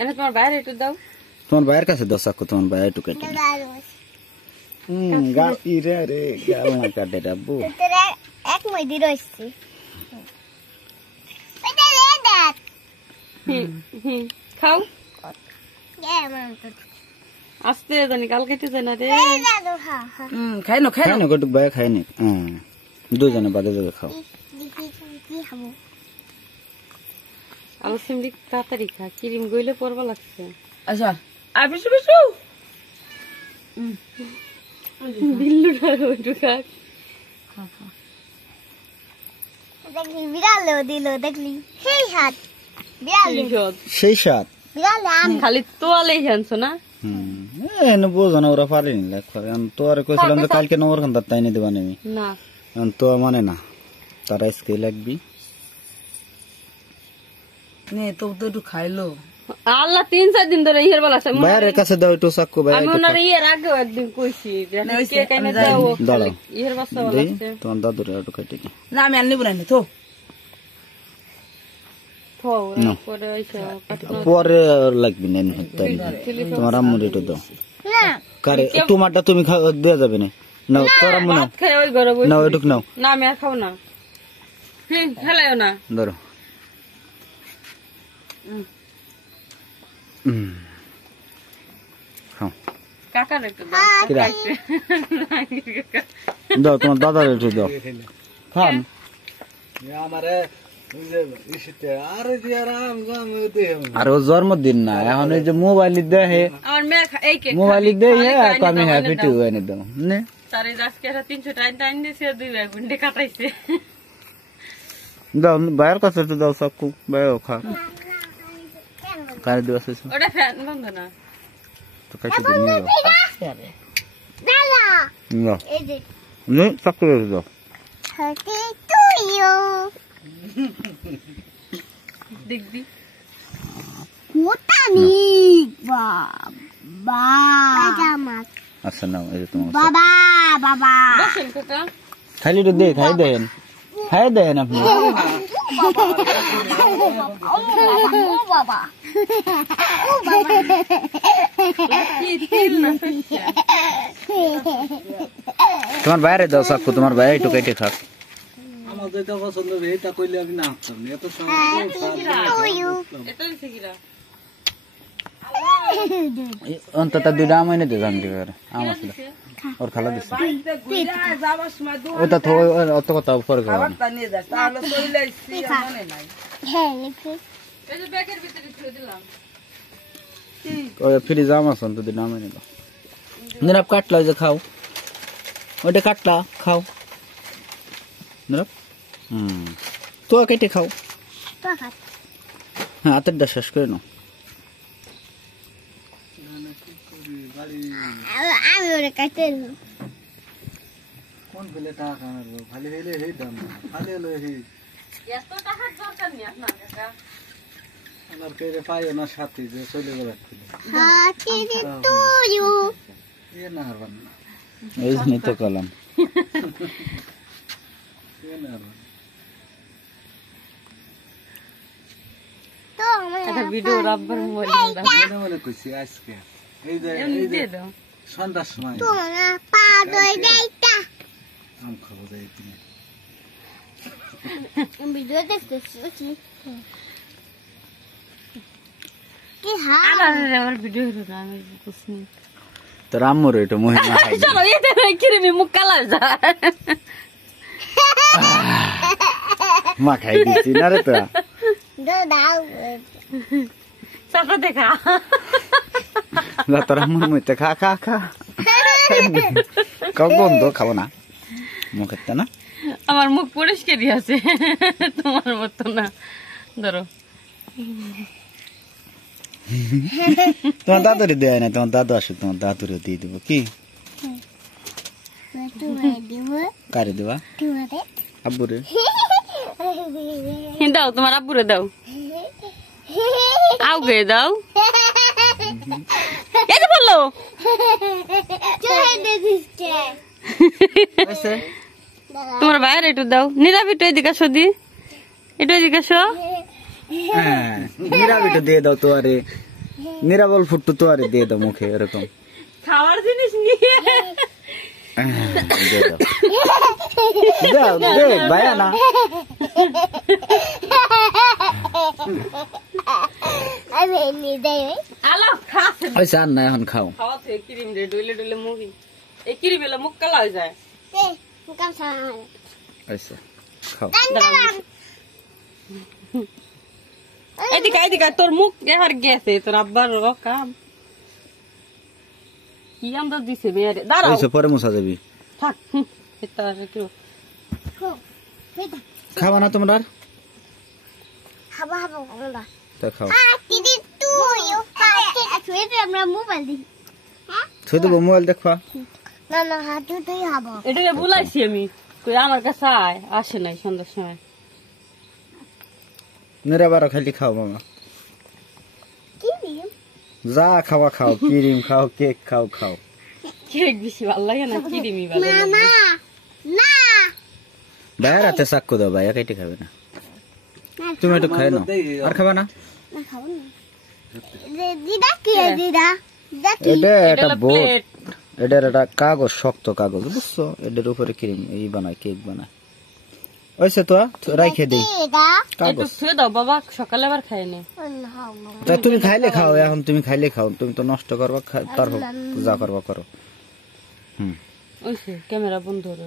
এনে তোমার বাইরে একটু দাও, তোমার ভাইয়ের কাছে দাও চাকু, তোমার ভাই একটু কেটে গাড়ি রে রে গাল না কাটে রাব্বু এক মইদি রইছি খাও মাম তো আস্তে জানি কাল কেটে যায় না রে। খাই না কটুক ভাই খাই নি, দুজনে বাদে বাদে খাও। আলু সিমড়ি তাড়াতাড়ি খা, ক্রিম গইলে পড়বা লাগছে। আচ্ছা আর বিশু বিশু বিল্লুটা ওইটু খাক। দেখলি বিড়ালে দিল, দেখলি সেই হাত বিড়ালে সেই সাত বিড়ালে আম খালি তোয়ালেই আনছো না? এনে বোঝো না, ওরা পারেনি লেখা। তো আর কইছিলাম যে কালকে নম্বর খান তাই নিয়ে দেবা নেমি না, তো মানে না, তারা আজকে লাগবি নে তো একটু খাইলো। আল্লাহ 3-4 দিন ধরে ইয়ের বেলা ভাইয়ের কাছে দাও একটু চাকু ভাই। আমি ওনার ইয়ের আগেও একদিন কইছি কে কাইনে দাও, দাঁড়াও ইয়ের বাচ্চা দেই, বলাছে তোমার দাদুরে একটু কেটে দি। না আমি আর নিব না তো পরে পরে লাগবি না, তোমার আম্মুর একটু দাও। কারে টমাটো তুমি দেওয়া যাবে না, নাও তোর আম্মু নাও, খাই ওই ঘরে বই নাও এটুক নাও। না আমি আর খাবো না, ফেলাইও না। ধরো খাও কাকার একটু দাও, কিরা দাও, তোমার দাদার একটু দাও খান। আর ও জন্মদিন না, এখন এই যে মোবাইল দেখে, আমার মেয়ে এই কে মোবাইল দেখে আমি হ্যাপি টু এনে দাও নে। তারে আজকে 300 টাইম দিয়েছে, 2 ঘন্টা কাটাইছে। দাও বাইরের কাছে একটু দাও চাকু, বাইরেও খা। কারে দেওয়া শেষ ওটা ফ্যান বন্ধ না তো কাটি দিয়ে নিয়ে যাও। দাদা নাও এই যে নে চাকু রেখে দাও। হ্যাপি টু ইউ দেখবি মোটানি বাবা জামাত আচ্ছা নাও, এই যে তোমার বাবা বাবা বসেন কাকা। খালি একটু দে, খাই দেন, খাই দেন আপনি। ও বাবা ও বাবা কি তিল না তোমার বাইরে দাও চাকু, তোমার বাইরে একটু কেটে খাক। আমার যেটা পছন্দ হবে এটা কইলে আমি না করতাম এত এটা দিছে কিরা অন্তত দুইটা আম এনে দে, জানতে পারে আম আছে ওর খালা দিচ্ছে যাবার সময় ওটা তো অত কথা পরে খাওয়া। নিয়ে যাস তাহলে চলে আসছি মনে নাই। হ্যাঁ লিখে এই যে ব্যাগের ভিতরে ছেড়ে দিলাম। ওই ফ্রিজ আম আছে, অন্তত দুইটা আম এনে দাও। নিরাপ কাটলা যে খাও, ওইটা কাটলা খাও নিরাপ। তো কেটে খাও, তো হাত হ্যাঁ হাতেরটা শেষ করে নাও। আমি ওরে কাটতে দিলাম কোন ফেলে টাকা আনবো খালি হইলে হেই দাম খালি হলো হেই এত টাকার দরকার নেই আপনার কাকা। আমার কেড়ে পাইও না সাথে যে চলে গেল হ্যাপি টু ইউ এ না হারবান না এই জন্যই তো কলাম। এ না হারবান তো আমার একটা ভিডিও রাব্বার মোবাইল দাও, মনে মনে কইছি আজকে এই যে এমনি এই যে দিয়ে দাও। সন্ধ্যার সময় তো না পা দই দেইতা আম খাবো যাই তুমি ভিডিও দেখতেছি কি হা আমার ভিডিও হলো না, আমি বুঝিনি। তোর আম্মুর এটা মহিমা চলো এতে কিরমি মুখ কালা যায়। মা খাই দিচ্ছি না রে তোরা। দাও চাটা দেখা তোর আম্মুর মধ্যে খা খা খা কখন তো খাবো না মুখের না। আমার মুখ পরিষ্কারই আছে, তোমার মতো না। ধরো তোমার দাদুরে দেয় না, তোমার দাদু আসে, তোমার দাদুরে দিয়ে দেবো। কি কারে দেবা? আব্বুরে দাও, তোমার আব্বুরে দাও, আউগে দাও। এই যে বললো তোমার ভাইয়ের একটু দাও। নীরব একটু এদিকে আসো, দি একটু এদিকে আসো। হ্যাঁ নিরাবিটা দিয়ে দাও তো আরে নিরাবল ফুট্টু তো আরে দিয়ে দাও মুখে এরকম খাওয়ার জিনিস নিয়ে দিয়ে দাও দাও দে ভাইয়া না আমি নিয়ে দেই আলো খাচ্ছে ওই চান না এখন খাও খাওয়াতে ক্রিম রে ডুলে ডুলে মুখি এই ক্রিম এলে মুখ কালা হয়ে যায় কাম সারা আচ্ছা খাও এদিকে এদিকে তোর মুখ এবার গেছে তোর আব্বার কাম কি আমরা দিছে মেয়েরে দাঁড়াও ওইসব পরে মুছা যাবি থাক এটা কি খাবা না তোমরা হাবা হাবা বলা তা খাও দিদি তুই তুই আমরা মোবাইল দি থুই দেবো মোবাইল দেখবা না না হাতু তুই হাবা এটা বুলাইছি আমি কই আমার কাছে আয় আসে নাই সন্ধ্যার সময় নিরাবারও খালি খাও মামা কি দিম যা খাওয়া খাও ক্রিম খাও কেক খাও খাও কেক বেশি ভালো লাগে না ক্রিমই ভালো লাগে না না ভাইয়ের হাতে চাক্কু দাও ভাইয়া কেটে খাবে না তুমি একটু খাই নাও আর খাবা না না খাবো না দিদা কি দিদা এটা একটা হলো বোর্ড প্লেট এটার একটা কাগজ শক্ত কাগজ বুঝছো এটার উপরে ক্রিম এই বানায় কেক বানায় ওইসে তো রাইখে দিই দিদা একটু কাগজ ছুঁয়ে দাও বাবা সকালে আবার খাইনি তা তুমি খাইলে খাও এখন তুমি খাইলে খাও তুমি তো নষ্ট করবা তারপর যা করবা করো ওইসে ক্যামেরা বন্ধ হলো